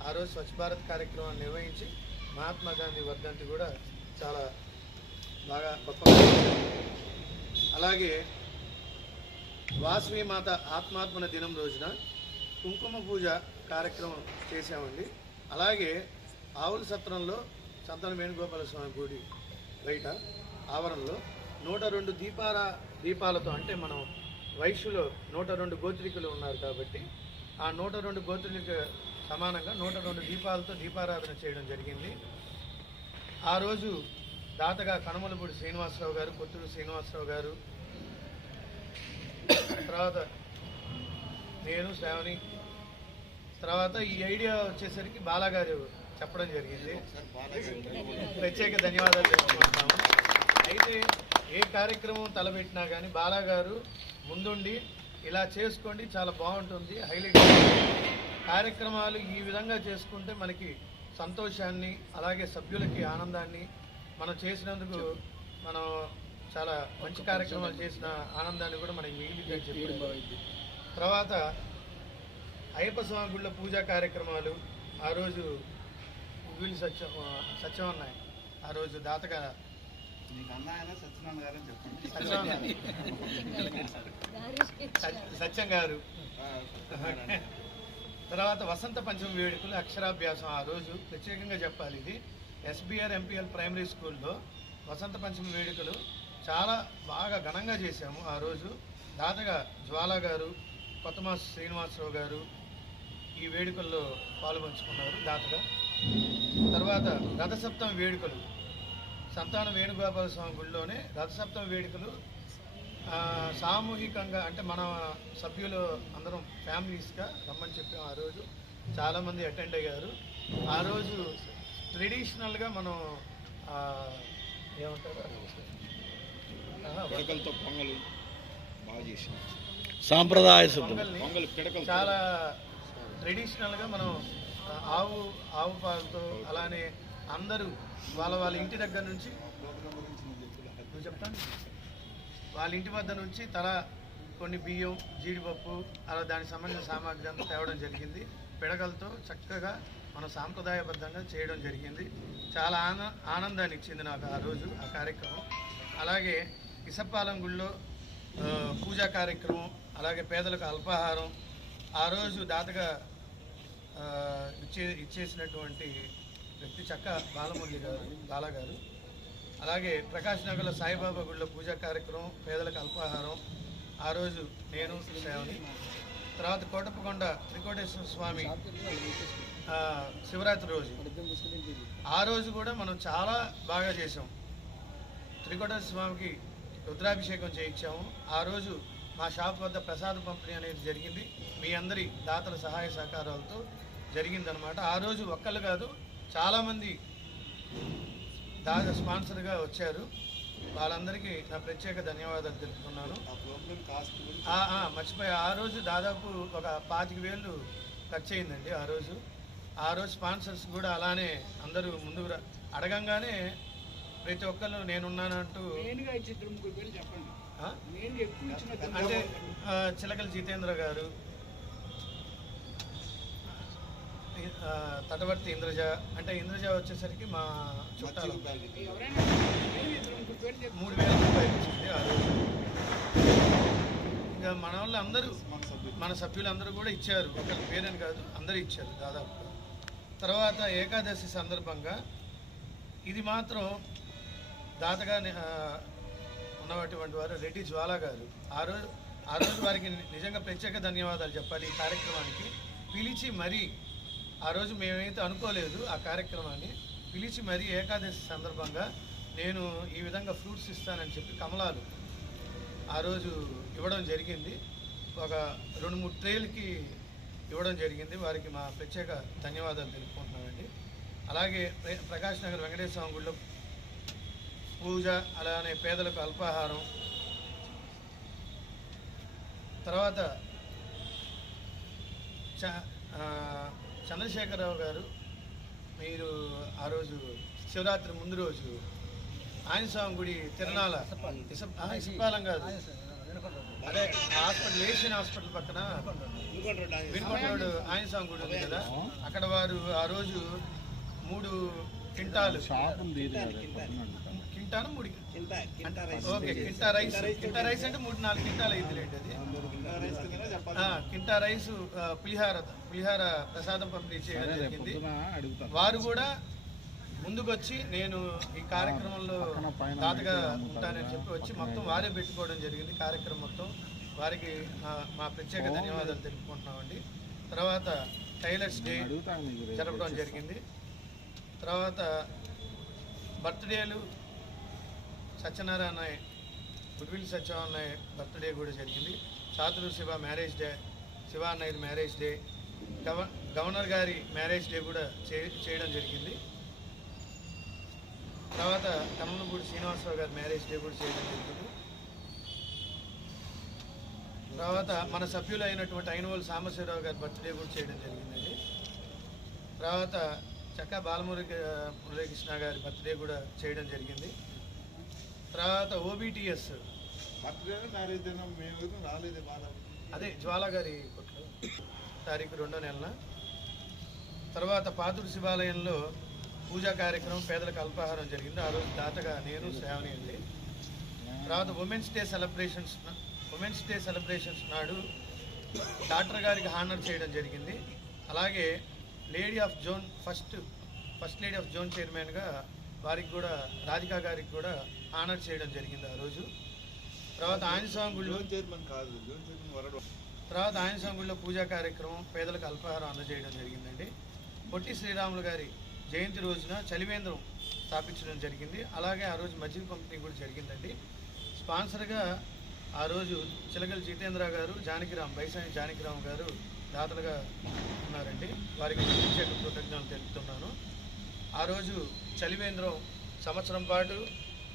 ఆ రోజు స్వచ్ఛ భారత్ కార్యక్రమాన్ని నిర్వహించి మహాత్మా గాంధీ వర్ధంతి కూడా చాలా బాగా గొప్ప అలాగే వాసవి మాత ఆత్మాత్మన దినం రోజున కుంకుమ పూజ కార్యక్రమం చేశామండి. అలాగే ఆవుల సత్రంలో సంతాన వేణుగోపాల స్వామి గుడి బయట ఆవరణలో నూట రెండు దీపాల దీపాలతో అంటే మనం వయసులో నూట రెండు గోత్రికులు ఉన్నారు కాబట్టి ఆ నూట రెండు గోత్రిక సమానంగా నూట రెండు దీపాలతో దీపారాధన చేయడం జరిగింది. ఆ రోజు దాతగా కనుమలపూడి శ్రీనివాసరావు గారు కొత్తూరు శ్రీనివాసరావు గారు తర్వాత నేను శ్రావణి తర్వాత ఈ ఐడియా వచ్చేసరికి బాలాగారు చెప్పడం జరిగింది. ప్రత్యేక ధన్యవాదాలు తెలుసుకుంటాము అయితే ఏ కార్యక్రమం తలపెట్టినా కానీ బాలాగారు ముందుండి ఇలా చేసుకోండి చాలా బాగుంటుంది హైలైట్ కార్యక్రమాలు ఈ విధంగా చేసుకుంటే మనకి సంతోషాన్ని అలాగే సభ్యులకి ఆనందాన్ని మనం చేసినందుకు మనం చాలా మంచి కార్యక్రమాలు చేసిన ఆనందాన్ని కూడా మనకి మిగిలిందని చెప్పి తర్వాత అయ్యప్ప స్వామి గుళ్ళ పూజా కార్యక్రమాలు ఆ రోజు ఉగ్గులి సత్యం సత్యం ఉన్నాయి ఆ రోజు దాతగా సత్యం గారు. తర్వాత వసంత పంచమి వేడుకలు అక్షరాభ్యాసం ఆ రోజు. ప్రత్యేకంగా చెప్పాలి ఇది. ఎస్బీఆర్ ఎంపీఎల్ ప్రైమరీ స్కూల్లో వసంత పంచమి వేడుకలు చాలా బాగా ఘనంగా చేశాము ఆ రోజు. దాతగా జ్వాల గారు కొత్తమాస శ్రీనివాసరావు గారు ఈ వేడుకల్లో పాల్పంచుకున్నారు దాతగా. తర్వాత రథసప్తమి వేడుకలు. సంతాన వేణుగోపాల స్వామి గుడిలోనే రథసప్తమి వేడుకలు సామూహికంగా అంటే మన సభ్యులు అందరం ఫ్యామిలీస్గా రమ్మని చెప్పాం ఆ రోజు. చాలామంది అటెండ్ అయ్యారు. ఆ రోజు ట్రెడిషనల్గా మనం ఆ, ఏమంటారు? పొంగలి బాగా చేసి సాంప్రదాయ పొంగలి పిడకలు చాలా ట్రెడిషనల్గా మనం ఆవు ఆవు పాలతో అలానే అందరూ వాళ్ళ వాళ్ళ ఇంటి దగ్గర నుంచి నువ్వు చెప్తాను? వాళ్ళ ఇంటి వద్ద నుంచి తల కొన్ని బియ్యం జీడిపప్పు అలా దానికి సంబంధించిన సామాగ్రి అంతా తేవడం జరిగింది. పిడకలతో చక్కగా మన సాంప్రదాయబద్ధంగా చేయడం జరిగింది. చాలా ఆన ఆనందాన్ని ఇచ్చింది నాకు ఆ రోజు ఆ కార్యక్రమం. అలాగే ఇసప్పాలెం గుళ్ళో పూజా కార్యక్రమం అలాగే పేదలకు అల్పాహారం ఆ రోజు దాతగా ఇచ్చే ఇచ్చేసినటువంటి వ్యక్తి చక్క బాలమురళి గారు బాలగారు. అలాగే ప్రకాష్ నగర్లో సాయిబాబా గుడిలో పూజా కార్యక్రమం పేదలకు అల్పాహారం ఆ రోజు నేను శ్రావణి తర్వాత కోటప్పకొండ త్రికోటేశ్వర స్వామి శివరాత్రి రోజు. ఆ రోజు కూడా మనం చాలా బాగా చేసాం త్రికోటేశ్వర స్వామికి రుద్రాభిషేకం చేయించాము. ఆ రోజు మా షాప్ వద్ద ప్రసాద పంపిణీ అనేది జరిగింది. మీ అందరి దాతల సహాయ సహకారాలతో జరిగిందనమాట ఆ రోజు ఒక్కళ్ళు కాదు చాలామంది దాత స్పాన్సర్గా వచ్చారు. వాళ్ళందరికీ నా ప్రత్యేక ధన్యవాదాలు ఆ, మర్చిపోయా. ఆ రోజు దాదాపు ఒక పాతిక వేలు ఖర్చు అయిందండి ఆ రోజు. ఆ రోజు స్పాన్సర్స్ కూడా అలానే అందరూ ముందుకు అడగంగానే ప్రతి ఒక్కళ్ళు నేనున్నానంటూ అంటే చిలకల జితేంద్ర గారు ఆ, తటవర్తి ఇంద్రజ అంటే ఇంద్రజ వచ్చేసరికి మా చుట్టాలు. మూడు వేల రూపాయలు ఇచ్చింది ఆ రోజు. ఇంకా మన వాళ్ళు అందరూ మన మన సభ్యులందరూ కూడా ఇచ్చారు. ఒకరి పేరని కాదు అందరూ ఇచ్చారు దాదాపు తర్వాత ఏకాదశి సందర్భంగా ఇది మాత్రం దాతగా ఉన్నటువంటి వారు రెడ్డి జ్వాల గారు. ఆ రోజు ఆ రోజు వారికి నిజంగా ప్రత్యేక ధన్యవాదాలు చెప్పాలి ఈ కార్యక్రమానికి. పిలిచి మరీ ఆ రోజు మేమైతే అనుకోలేదు ఆ కార్యక్రమాన్ని. పిలిచి మరీ ఏకాదశి సందర్భంగా నేను ఈ విధంగా ఫ్రూట్స్ ఇస్తానని చెప్పి కమలాలు ఆ రోజు ఇవ్వడం జరిగింది. ఒక రెండు మూడు ట్రేలకి ఇవ్వడం జరిగింది. వారికి మా ప్రత్యేక ధన్యవాదాలు తెలుపుకుంటున్నామండి అలాగే ప్రకాష్ నగర్ వెంకటేశ్వర స్వామి గుడిలో పూజ అలానే పేదలకు అల్పాహారం. తర్వాత చ చంద్రశేఖరరావు గారు మీరు ఆ రోజు శివరాత్రి ముందు రోజు ఆంజనేయ స్వామి గుడి తిరణాల ఇసపాలెం కాదు. అదే హాస్పిటల్ ఏషియన్ హాస్పిటల్ పక్కన వినుకొండ రోడ్ ఆయన స్వామి గుడి ఉంది కదా. అక్కడ వారు ఆ రోజు మూడు కింటాలు కింటాను మూడు కింట రైస్ ఓకే కింటా రైస్. కింటా రైస్ అంటే మూడు నాలుగు కింటాలు అయింది రేట్ అది. కింటా రైస్ పులిహార పులిహార ప్రసాదం పంపిణీ చేయడం జరిగింది. వారు కూడా ముందుకొచ్చి నేను ఈ కార్యక్రమంలో దాతగా ఉంటానని చెప్పి వచ్చి మొత్తం వారే పెట్టుకోవడం జరిగింది కార్యక్రమం మొత్తం. వారికి మా- మా ప్రత్యేక ధన్యవాదాలు తెలుపుకుంటున్నామండి. తర్వాత టైలర్స్ డే జరపడం జరిగింది. తర్వాత బర్త్డేలు సత్యనారాయణ గుడ్విల్ సత్యనారాయణ బర్త్డే కూడా జరిగింది. సాతులు శివ మ్యారేజ్ డే శివ అన్నయ్య మ్యారేజ్ డే గవర్నర్ గారి మ్యారేజ్ డే కూడా చేయడం జరిగింది. తర్వాత కమలపూడి శ్రీనివాసరావు గారి మ్యారేజ్ డే కూడా చేయడం జరిగింది. తర్వాత మన సభ్యులు అయినటువంటి అయినవోలు సాంబశివరావు గారి బర్త్డే కూడా చేయడం జరిగిందండి. తర్వాత చక్కా బాలమురళి మురళీకృష్ణ గారి బర్త్డే కూడా చేయడం జరిగింది. తర్వాత ఓబీటీఎస్ అదే జ్వాల గారి కొట్లో తారీఖు రెండో నెలన. తర్వాత పాతుడు శివాలయంలో పూజా కార్యక్రమం పేదలకు అల్పాహారం జరిగింది. ఆ రోజు దాతగా నేను శ్రావణి అండి. తర్వాత women's day celebrations women's day celebrations నాడు డాక్టర్ గారికి హానర్ చేయడం జరిగింది. అలాగే lady of zone first first lady of zone చైర్మన్గా వారికి కూడా రాధికా గారికి కూడా హానర్ చేయడం జరిగింది ఆ రోజు. తర్వాత ఆంజస్వామి జోన్ చైర్మన్ కాదు తర్వాత ఆయన సంగుళ్ళో పూజా కార్యక్రమం పేదలకు అల్పాహారం అందజేయడం జరిగిందండి. పొట్టి శ్రీరాములు గారి జయంతి రోజున చలివేంద్రం స్థాపించడం జరిగింది. అలాగే ఆ రోజు మజ్జిగ పంపిణీ కూడా జరిగిందండి. స్పాన్సర్గా ఆ రోజు చిలకల జితేంద్ర గారు జానకిరామ్ బైసాని జానకిరామ్ గారు దాతలుగా ఉన్నారండి. వారికి ప్రత్యేక కృతజ్ఞతలు తెలుపుతున్నాను. ఆ రోజు చలివేంద్రం సంవత్సరం పాటు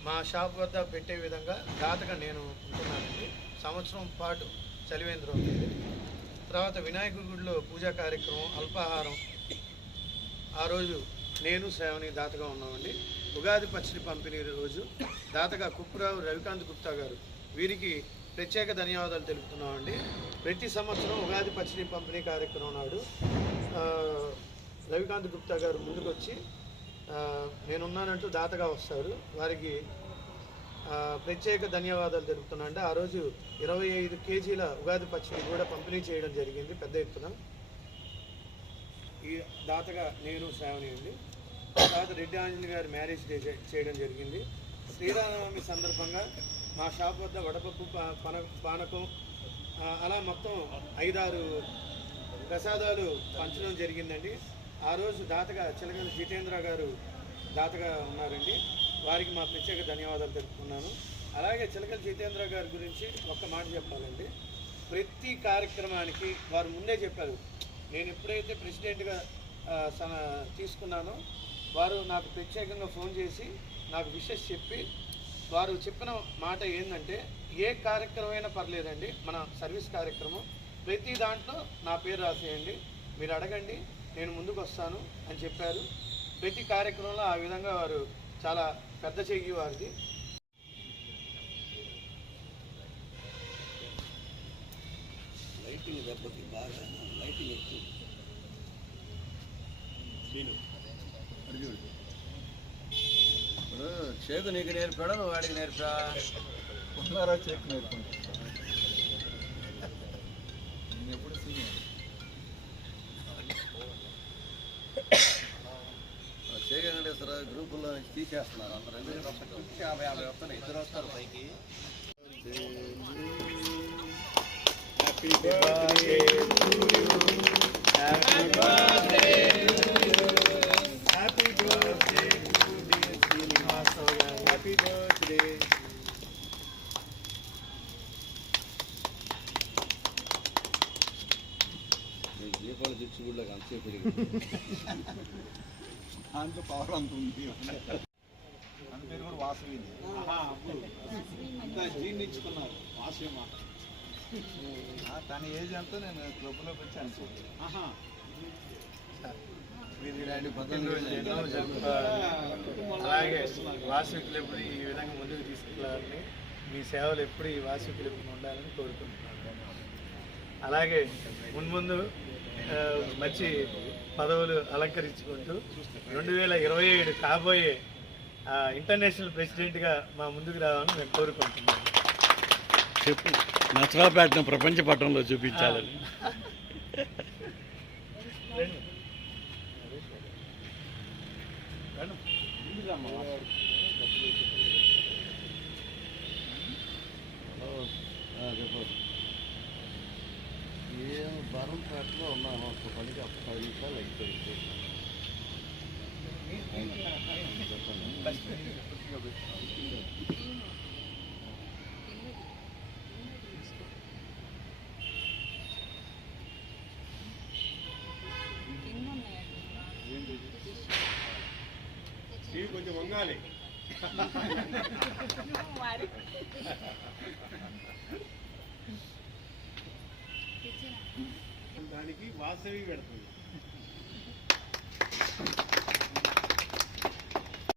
మా షాప్ వద్ద పెట్టే విధంగా దాతగా నేను ఉంటున్నానండి. సంవత్సరం పాటు చలివేంద్రం తర్వాత వినాయకుడి గుడిలో పూజా కార్యక్రమం అల్పాహారం. ఆ రోజు నేను శ్రావణి దాతగా ఉన్నామండి. ఉగాది పచ్చడి పంపిణీ రోజు దాతగా కుప్పురావు రవికాంత్ గుప్తా గారు వీరికి ప్రత్యేక ధన్యవాదాలు తెలుపుతున్నామండి. ప్రతి సంవత్సరం ఉగాది పచ్చడి పంపిణీ కార్యక్రమం నాడు రవికాంత్ గుప్తా గారు ముందుకొచ్చి నేనున్నానంటూ దాతగా వస్తారు. వారికి ప్రత్యేక ధన్యవాదాలు తెలుపుతున్నా అంటే ఆ రోజు ఇరవై ఐదు కేజీల ఉగాది పచ్చడి కూడా పంపిణీ చేయడం జరిగింది పెద్ద ఎత్తున. ఈ దాతగా నేను శ్రావణి అండి తర్వాత రెడ్డి ఆంజనేయ గారి మ్యారేజ్ డే చేయడం జరిగింది. శ్రీరామనవమి సందర్భంగా మా షాప్ వద్ద వడపప్పు పా- పన పానకం అలా మొత్తం ఐదారు ప్రసాదాలు పంచడం జరిగిందండి. ఆ రోజు దాతగా చిలకల జితేంద్ర గారు దాతగా ఉన్నారండి. వారికి మా ప్రత్యేక ధన్యవాదాలు తెలుపుకున్నాను అలాగే చిలకల జితేంద్ర గారి గురించి ఒక్క మాట చెప్పాలండి. ప్రతి కార్యక్రమానికి వారు ముందే చెప్పారు. నేను ఎప్పుడైతే ప్రెసిడెంట్గా సన తీసుకున్నానో వారు నాకు ప్రత్యేకంగా ఫోన్ చేసి నాకు విషెస్ చెప్పి వారు చెప్పిన మాట ఏంటంటే ఏ కార్యక్రమం అయినా పర్లేదండి. మన సర్వీస్ కార్యక్రమం ప్రతి దాంట్లో నా పేరు రాసేయండి. మీరు అడగండి. నేను ముందుకు వస్తాను అని చెప్పారు. ప్రతి కార్యక్రమంలో ఆ విధంగా వారు చాలా పెద్ద చెయ్యి వారిది. లైటింగ్ దెబ్బకి బాగా లైటింగ్ ఎక్కువ. ఇప్పుడు చేదు నీకు నేర్పాడా? నువ్వు వాడికి నేర్పా? ఉన్నారా చెక్ గ్రూపుల్లో నుంచి తీసేస్తున్నారు అందరూ ఎందుకంటే ఒక గ్రూప్కి యాభై యాభై వస్తున్నాయి ఇద్దరు వస్తారు పైకి హ్యాపీ బర్త్డే శ్రీనివాసరావు గారు హ్యాపీ బర్త్డే మీకు దీపావళి దిచ్చుగుళ్ళకి అంతే పెరిగింది దాంట్లో పవర్ అంత ఉంది. మన పేరు కూడా వాసవి జీర్ణించుకున్నారు వాసవి తన ఏజ్ అంతా నేను క్లబ్లోకి ఎన్నో జరుపుకోవాలని అలాగే వాసవి క్లబ్ ఈ విధంగా ముందుకు తీసుకెళ్ళాలని మీ సేవలు ఎప్పుడు ఈ వాసు ఉండాలని కోరుకుంటున్నాను. అలాగే మున్ముందు మంచి పదవులు అలంకరించుకుంటూ రెండు వేల ఇరవై ఏడు కాబోయే ఆ, ఇంటర్నేషనల్ ప్రెసిడెంట్గా మా ముందుకు రావాలని మేము కోరుకుంటున్నాను చెప్పు నసరాపేటను ప్రపంచ పట్టణంలో చూపించాలని రండి. రండి. ఏం పేటలో ఉన్నాను ఒక పనికి ఒక పది నిమిషాలు అయిపోయింది. ఇవి కొంచెం వంగాలి. दाखी वास भी पड़ती है